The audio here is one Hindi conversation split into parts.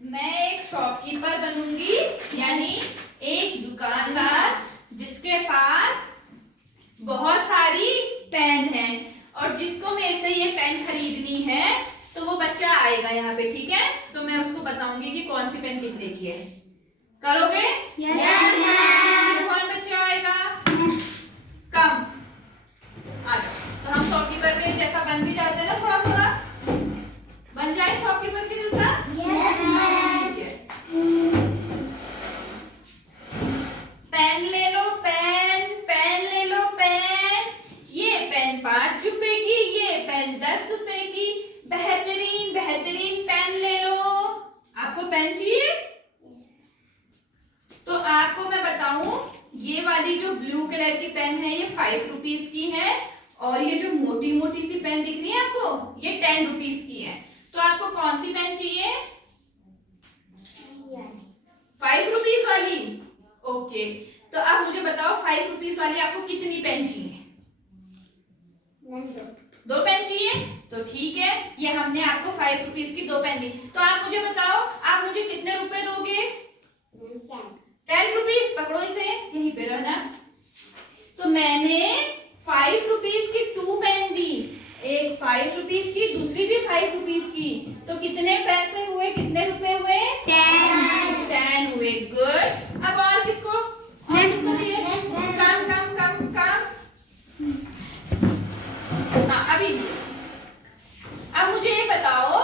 मैं एक शॉपकीपर बनूंगी, यानी एक दुकानदार जिसके पास बहुत सारी पेन है, और जिसको मेरे से ये पेन खरीदनी है तो वो बच्चा आएगा यहाँ पे, ठीक है। तो मैं उसको बताऊंगी कि कौन सी पेन कितने की है। करोगे? Yes ma'am. कौन बच्चा आएगा? कम आ जाओ। तो हम शॉपकीपर के जैसा बन भी जाते हैं ना, थोड़ा थोड़ा बन जाए शॉपकीपर के जैसा। Yes ma'am. ठीक है। पेन ले लो, पेन, पेन ले लो, पेन। ये पेन 5 रुपए की, ये पेन 10 रुपए की। बेहतरीन बेहतरीन पेन ले लो। आपको पेन चाहिए? तो आपको मैं बताऊं, ये वाली जो ब्लू कलर की पेन है ये 5 रुपीज की है, और ये जो मोटी मोटी सी पेन दिख रही है आपको, ये 10 रुपीज की है। तो आपको कौन सी पेन चाहिए? 5 रुपीज वाली। ओके, तो आप मुझे बताओ 5 रुपीज वाली आपको कितनी पेन चाहिए? 2 पेन चाहिए? तो ठीक है, ये हमने आपको 5 रुपीज की 2 पेन दी। तो आप मुझे बताओ, आप मुझे कितने रुपए दोगे? 10 रुपीज। पकड़ो इसे, यहीं पे रहना। तो मैंने 5 रुपीज की 2 पेन दी, एक 5 रुपीज की, दूसरी भी 5 रुपीज की। तो कितने पैसे हुए, कितने रुपए हुए? 10 हुए। गुड। अब और किसको चाहिए? कम कम कम कम। अभी अब मुझे ये बताओ,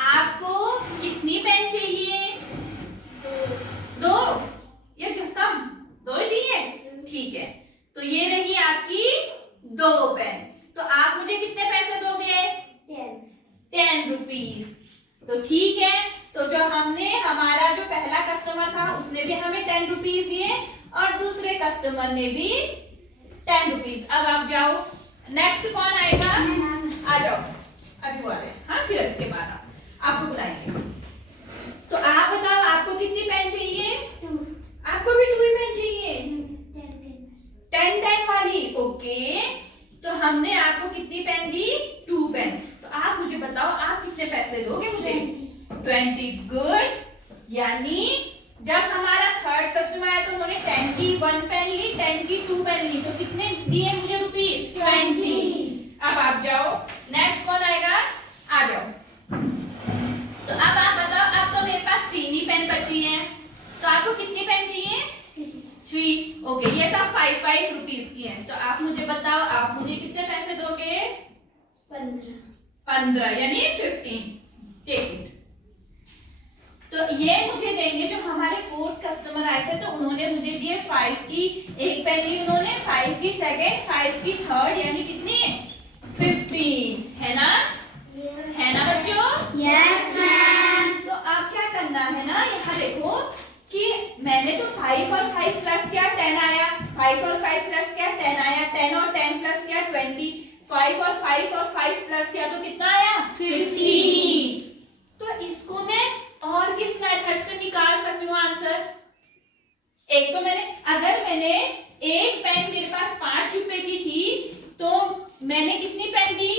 आपको कितनी पेन चाहिए? 2 या कम? 2 ही चाहिए? ठीक है, तो ये रही आपकी 2 पेन। तो आप मुझे कितने पैसे दोगे? 10 रुपीज। तो ठीक है, तो जो हमने, हमारा जो पहला कस्टमर था उसने भी हमें 10 रुपीज दिए, और दूसरे कस्टमर ने भी 10 रुपीज। अब आप जाओ, नेक्स्ट कौन आएगा? आ जाओ, अभी वो आ रहे हैं। हाँ, फिर इसके बाद आपको बुलाएंगे। तो आप बताओ, आपको कितनी पेन चाहिए? आपको भी 2 ही पेन चाहिए? 10 वाली। ओके, तो हमने आपको कितनी पेन दी? 2 पेन। तो आप मुझे बताओ, आप कितने पैसे दोगे मुझे? 20। गुड। यानी जब हमारा थर्ड कस्टमर आया तो उन्होंने 10 की 1 पेन ली, 10 की 2 पेन ली, तो कितने दिए मुझे रुपीस? 20। अब आप जाओ, नेक्स्ट कौन आएगा? आ जाओ। तो अब आप बताओ, अब तो मेरे पास 3 ही पेन बची हैं, तो आपको कितनी पेन चाहिए? 3। ओके, ये सब 5 रुपीज की हैं। तो आप मुझे बताओ, आप मुझे कितने पैसे दोगे? 15 यानी 15। Take it. तो ये मुझे देंगे, जो हमारे 4th कस्टमर आए थे तो उन्होंने मुझे दिए 5 की एक पेन ली उन्होंने, 5 की सेकेंड, 5 की थर्ड, यानी कितनी? 15 है ना? है ना बच्चों? Yes ma'am. तो आप क्या करना है ना, यहाँ देखो कि मैंने तो 5 और 5 प्लस किया 10 आया, 5 और 5 प्लस किया 10 आया, 10 और 10 प्लस किया 20, 5 और 5 प्लस किया तो कितना आया? 15। तो इसको मैं और किस मेथड से निकाल सकती हूँ आंसर? एक तो अगर मैंने एक पेन मेरे पास 5 रुपए की थी, तो मैंने कितनी पेन दी?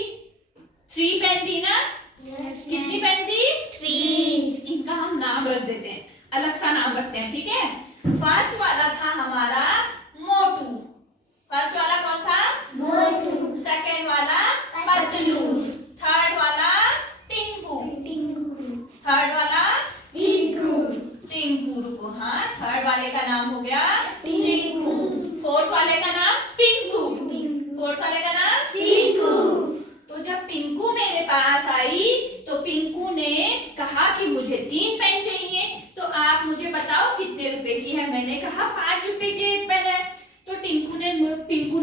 3 पेन दी ना? कितनी पेन दी? 3। इनका हम नाम रख देते हैं, अलग सा नाम रखते हैं, ठीक है। फर्स्ट वाला था हमारा मोटू। फर्स्ट वाला कौन था? मोटू। सेकंड वाला पतलू। थर्ड वाला टिंकू। थर्ड वाला टिंकू। रुको, हाँ, थर्ड वाले का नाम हो गया टिंकू। फोर्थ वाले का नाम पिंकू। फोर्थ वाले का नाम पिंकू। तो जब पिंकू मेरे पास आई तो पिंकू ने कहा कि मुझे 3 पेन चाहिए। तो आप मुझे बताओ कितने रुपए की है? मैंने कहा 5 रुपए की एक पेन है। तो पिंकू ने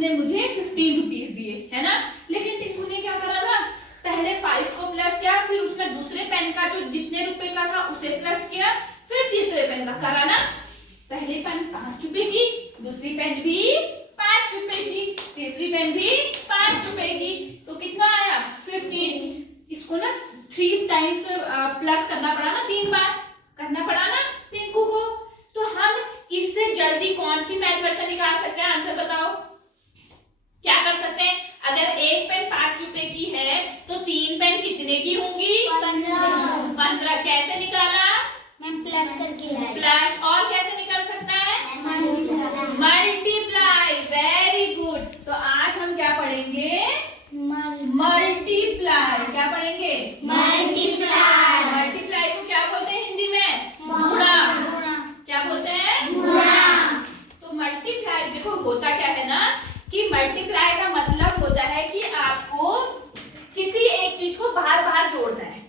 मुझे 15 रुपीज दिए, है ना। लेकिन टिंकू ने क्या करा था, पहले 5 को प्लस किया, फिर उसमें दूसरे पेन का जो जितने रुपए का था उसे प्लस किया, फिर तीसरे पेन का करा ना। पहली पेन 5 रुपए की, दूसरी पेन भी 5 रुपए की, तीसरी पेन भी 5 रुपए की, तो कितना आया? 15। इसको ना 3 टाइम्स प्लस करना पड़ा ना, 3 बार करना पड़ा ना पिंकू को। तो हम इससे जल्दी कौन सी मेथड से निकाल सकते हैं? आंसर बताओ, क्या कर सकते हैं? अगर एक पेन 5 रुपए की है तो 3 पेन कितने की होंगी? 15। 15। कैसे निकाला? प्लस करके है प्लस और कैसे निकल सकता है? Multiply multiply. Very good. तो आज हम क्या पढ़ेंगे? मल्टीप्लाई। क्या पढ़ेंगे? मल्टीप्लाई मल्टीप्लाई को क्या बोलते हैं हिंदी में? गुणा। क्या बोलते हैं? गुणा तो मल्टीप्लाई देखो होता क्या है ना कि मल्टीप्लाई का मतलब होता है कि आपको किसी एक चीज को बार बार जोड़ना है।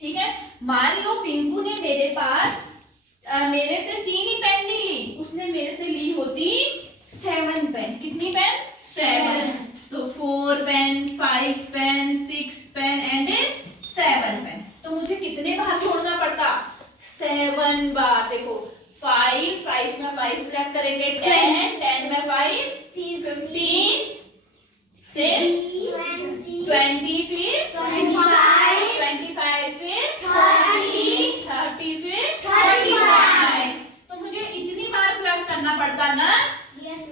ठीक है, मान लो पिंकू ने मेरे पास मेरे से 3 ही पेन नहीं ली, उसने मेरे से ली होती 7 पेन। कितनी पेन? 7। तो 4 pen, 5 pen, 6 pen and 7 pen. तो मुझे कितने बार जोड़ना पड़ता? 7 बार। देखो 5 में 5 प्लस करेंगे 10 में 5 15 फिर 20 फिर 25 फिर 30 फिर 35। तो मुझे इतनी बार प्लस करना पड़ता ना।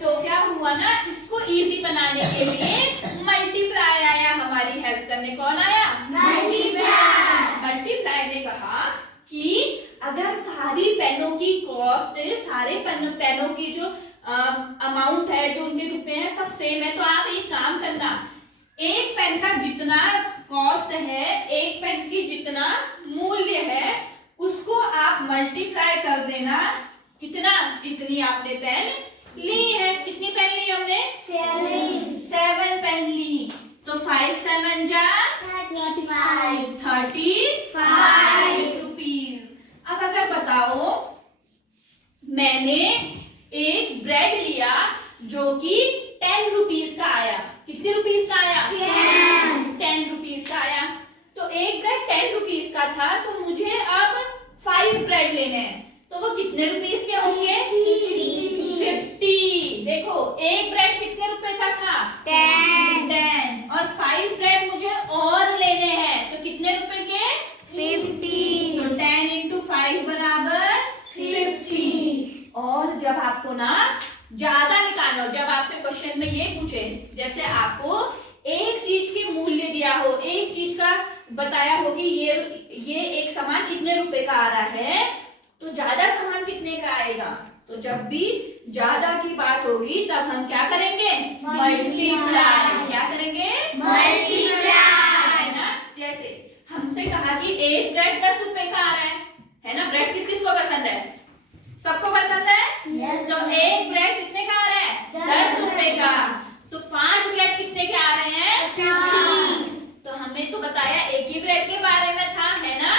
तो क्या हुआ ना, इसको इजी बनाने के लिए मल्टीप्लाई आया हमारी हेल्प करने। कौन आया? मल्टीप्लाई ने कहा कि अगर सारी पेनों की कॉस्ट, सारे पेनों की जो अमाउंट है, जो उनके रुपए हैं, सब सेम है, तो आप एक काम करना, एक पेन का जितना कॉस्ट है, एक पेन की जितना मूल्य है, उसको आप मल्टीप्लाई कर देना। कितना? जितनी आपने पेन ली है। कितनी पेन ली हमने? 7 पेन ली। तो 5 7 जा 35 रुपीज। अब अगर बताओ, मैंने एक ब्रेड लिया जो कि 10 रुपीज का आया। कितने रुपीज का आया? 10 रुपीज का आया। तो एक ब्रेड 10 रुपीज का था, तो मुझे अब 5 ब्रेड लेने हैं। तो वो कितने रुपीज के होंगे? 50। देखो एक ब्रेड कितने रुपए का था? 10। और 5 ब्रेड मुझे और लेने हैं, तो कितने रुपए के? 50। तो 10 into 5 बराबर 50। और जब आपको ना ज्यादा निकालना हो, जब आपसे क्वेश्चन में ये पूछे, जैसे आपको एक चीज की मूल्य दिया हो, एक चीज का बताया हो कि ये एक सामान इतने रुपए का आ रहा है, तो ज्यादा सामान कितने का आएगा? तो जब भी ज्यादा की बात होगी तब हम क्या करेंगे? मल्टीप्लाई। क्या करेंगे? है ना। जैसे हमसे कहा कि एक ब्रेड 10 रुपए का आ रहा है ना। ब्रेड किस किस को पसंद है? सबको पसंद है। तो एक ब्रेड कितने का आ रहा है? 10 रुपए का। तो 5 ब्रेड कितने के आ रहे हैं? 50। तो हमें तो बताया एक ही ब्रेड के बारे में था, है ना।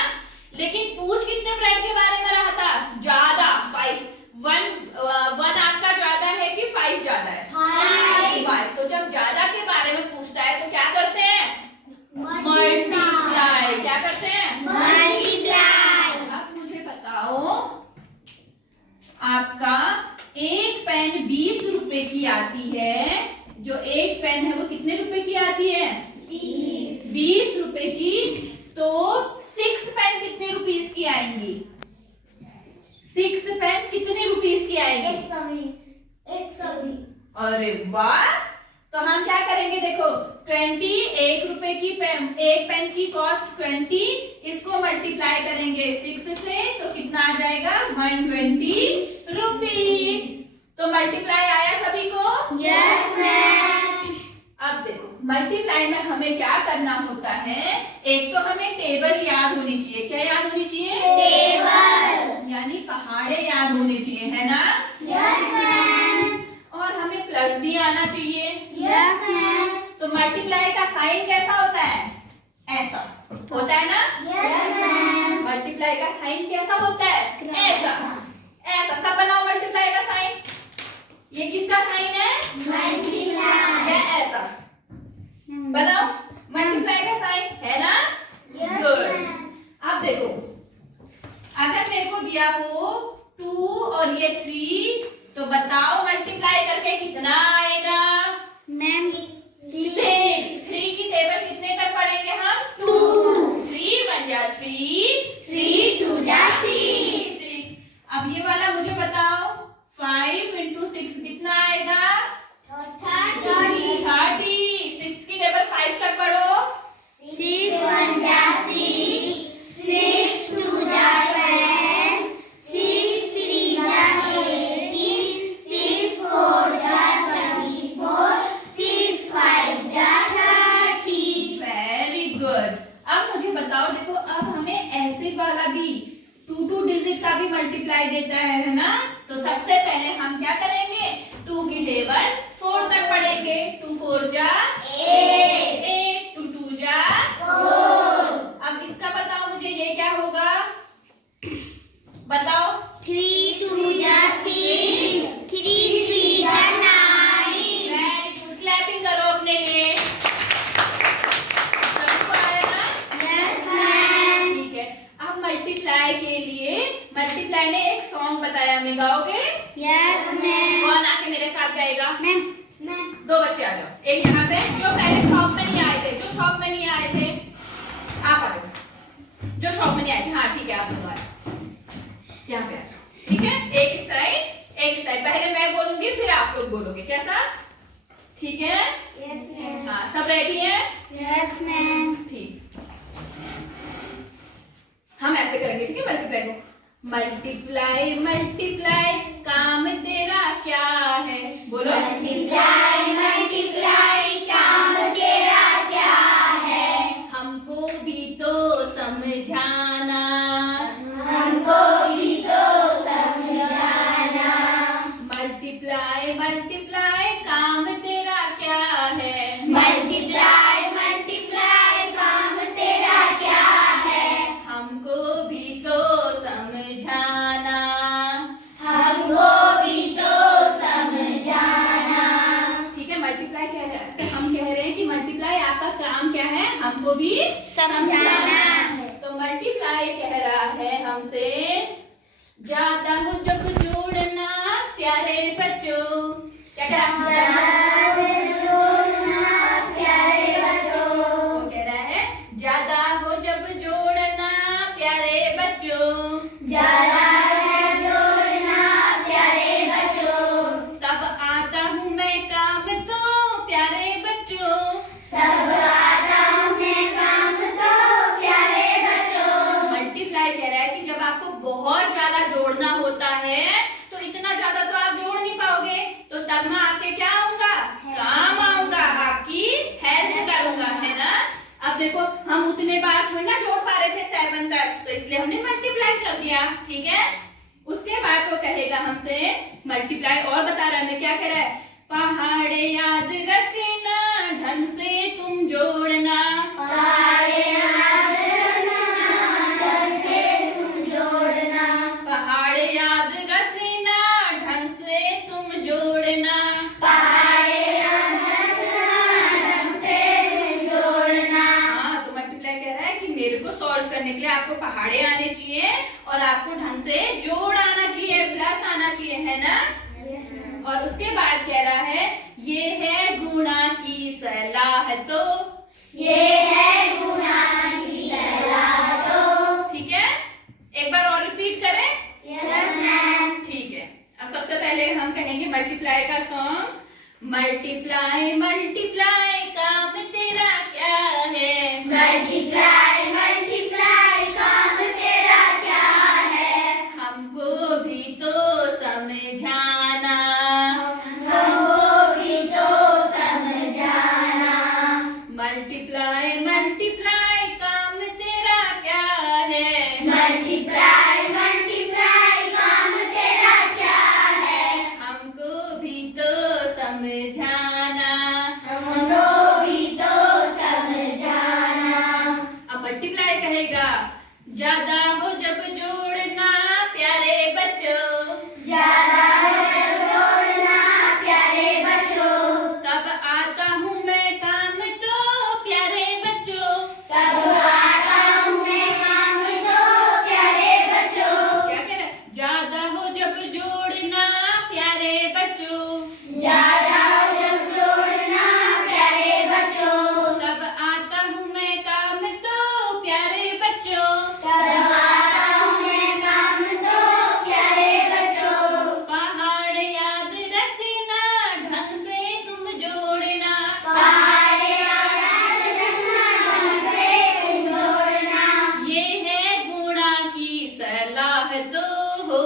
लेकिन पूछ कितने ब्रेड के बारे में रहा था? ज्यादा। 5 1 आपका ज्यादा है कि 5 ज्यादा है? 5। तो जब ज्यादा के बारे में पूछता है तो क्या करते हैं? मल्टीप्लाई। क्या करते हैं? अब मुझे बताओ, आपका एक पेन 20 रुपए की आती है, जो एक पेन है वो कितने रुपए की आती है? 20 रुपए की। तो 6 पेन कितने रुपीस की आएंगी? 6 पेन कितने रुपीस की आएंगी? 120। अरे वाह। तो हम क्या करेंगे? देखो 20, 1 रुपए की पेन, एक पेन की कॉस्ट 20, इसको मल्टीप्लाई करेंगे 6 से, तो कितना आ जाएगा? 120 रुपीज। तो मल्टीप्लाई आया सभी को? Yes, ma'am. अब देखो मल्टीप्लाई में हमें क्या करना होता है? एक तो हमें टेबल याद होनी चाहिए। क्या याद होनी चाहिए? टेबल। यानी पहाड़े याद होने चाहिए, है ना। Yes, ma'am. और हमें प्लस भी आना चाहिए। Yes, ma'am. तो मल्टीप्लाई का साइन कैसा होता है? ऐसा होता है ना। Yes, ma'am. मल्टीप्लाई का साइन कैसा होता है? ऐसा। ऐसा सब बनाओ मल्टीप्लाई का साइन। ये किसका साइन है? Multiply. या ऐसा बनाओ मल्टीप्लाई का साइन, है ना। Yes, good. ma'am. अब देखो, अगर मेरे को दिया हो 2 और ये 3, तो बताओ मल्टीप्लाई करके कितना आएगा? Ma'am. 6। 3 की टेबल कितने तक पढ़ेंगे हम? 2। 3 1 जा 3, 3 2 जा 6. 6। अब ये वाला मुझे बताओ, 5 into 6 कितना आएगा? 30। 6 की टेबल 5 तक पढ़ो। 6 1 जा 6, 6 2 जा 12, 6 डिजिट का भी मल्टीप्लाई देता है ना। तो सबसे पहले हम क्या करेंगे, 2 की टेबल 4 तक पढ़ेंगे। 2 4 जा 8, 2 2 जा 4, अब इसका बताओ मुझे, ये क्या होगा बताओ। 3 2 जा 6, 3 3 जा 9। वेरी गुड, क्लैपिंग करो अपने लिए। सबको आया ना? Yes ma'am. ठीक है, अब मल्टीप्लाई के लिए मल्टीप्लाई ने एक सॉन्ग बताया, हमें गाओगे? Yes ma'am. कौन आके मेरे साथ गाएगा? मैम 2 बच्चे आ जाओ, एक यहाँ से जो पहले शॉप में नहीं आए थे, जो शॉप में नहीं आए थे आप आ जाओ, जो शॉप में नहीं आए थे। हाँ ठीक है, आप दोनों आए, यहाँ पे आ जाओ। ठीक है, एक इस साइड। पहले मैं बोलूंगी फिर आप लोग बोलोगे, कैसा? ठीक है? Yes ma'am. हाँ, सब रेडी हैं? Yes ma'am. ठीक, हम ऐसे करेंगे, ठीक है? मल्टीप्लाई को मल्टीप्लाई मल्टीप्लाई काम तेरा क्या है, बोलो। मल्टीप्लाई मल्टीप्लाई काम तेरा क्या है? हमको भी तो समझाना, हमको भी तो समझाना। मल्टीप्लाई मल्टीप्लाई काम तेरा क्या है? मल्टीप्लाई मल्टीप्लाई काम तेरा क्या है? हमको भी तो समझाना। हमको भी तो समझाना। ठीक है, मल्टीप्लाई कह रहे हैं, हम कह रहे हैं कि मल्टीप्लाई आपका काम क्या है, हमको भी समझाना है। तो मल्टीप्लाई कह रहा है हमसे, ज्यादा हो जब जोड़ना प्यारे बच्चों, क्या कह रहा है? जोड़ना प्यारे बच्चों। वो कह रहा है ज्यादा हो जब जोड़ना प्यारे बच्चों, ज्यादा है जोड़ना प्यारे बच्चों। तब आता हूँ मैं काम तो प्यारे बच्चों, तब आता हूँ मैं काम तो प्यारे बच्चों। मल्टीप्लाई कह रहा है कि जब आपको बहुत ज्यादा जोड़ना होता है तो इतना ज्यादा तो आप जोड़ नहीं पाओगे, तो तब मैं आपके क्या आऊंगा, काम आऊंगा, आपकी हेल्प करूंगा, है ना। अब देखो हम उतने बार थोड़ी ना जोड़ पा रहे थे 7 तक, तो इसलिए हमने मल्टीप्लाई कर दिया। ठीक है, उसके बाद वो कहेगा हमसे मल्टीप्लाई और बता रहा है हमें, क्या कह रहा है, पहाड़ याद रखना ढंग से तुम जोड़ना, पहाड़ याद रखना ढंग से तुम जोड़ना। पहाड़ याद रखना ढंग से तुम जोड़ना। पहाड़ याद रखना ढंग से तुम जोड़ना। हाँ, तो मल्टीप्लाई कह रहा है कि मेरे को सॉल्व करने के लिए आपको पहाड़े आने चाहिए और आपको ढंग से जोड़ आना चाहिए, प्लस आना चाहिए, है ना। और उसके बाद कह रहा है ये है गुणा की सलाह तो, ये है गुणा की सलाह तो। ठीक है, एक बार और रिपीट करें। Yes ma'am. ठीक है, अब सबसे पहले हम कहेंगे मल्टीप्लाई का सॉन्ग, मल्टीप्लाई मल्टीप्लाई काम तेरा क्या है, मल्टीप्लाई मल्टीप्लाई काम तेरा क्या है? हमको भी तो समझाना, हमको भी तो समझाना। मल्टीप्लाई मल्टीप्लाई काम तेरा क्या है, मल्टीप्लाई मल्टीप्लाई काम तेरा क्या है? हमको भी तो समझाना। हमको भी तो समझाना। अब मल्टीप्लाई कहेगा ज्यादा हो जब जोड़ना प्यारे बच्चों, ज्यादा है जोड़ना प्यारे बच्चों। तब आता हूँ मैं काम तो प्यारे बच्चों, तब आता हूँ मैं काम तो प्यारे बच्चों। क्या कह रहा है, ज्यादा हो जब जोड़ना प्यारे बच्चों, ज्यादा हो जब जोड़ना प्यारे बच्चों। तब आता हूँ मैं काम तो प्यारे बच्चों, तब आता हूँ मैं काम तो प्यारे बच्चों। पहाड़ याद रखना ढंग से तुम जोड़ना, पहाड़ याद रखना ढंग से तुम जोड़ना। ये है गुणा की सलाह तो हो,